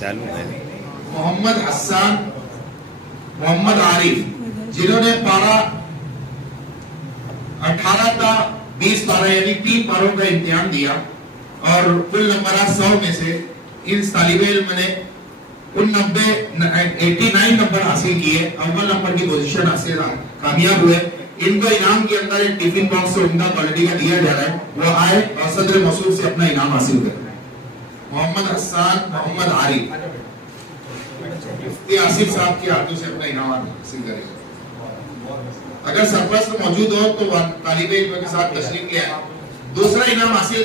चालू है। मोहम्मद हसन, मोहम्मद आरिफ, जिन्होंने पारा 18 था 20 पारा यानी 3 पारों का इम्तिहान दिया और कुल नंबर 100 में से इन तालिबे इल्म ने 89 नंबर हासिल किए, अव्वल नंबर की पोजीशन हासिल कामयाब हुए। इनको इनाम के अंदर एक टिफिन बॉक्स उम्दा क्वालिटी का दिया जा रहा है, वो आए और सदर मसूद से अपना इनाम हासिल करें। मोहम्मद हसन, मोहम्मद आरिफ, मुफ्ती आसिफ साहब के हाथों से अपना इनाम हासिल करेंगे। अगर सरपरस्त मौजूद हो तो तालिबे इल्म के साथ तशरीफ ले आए। दूसरा इनाम हासिल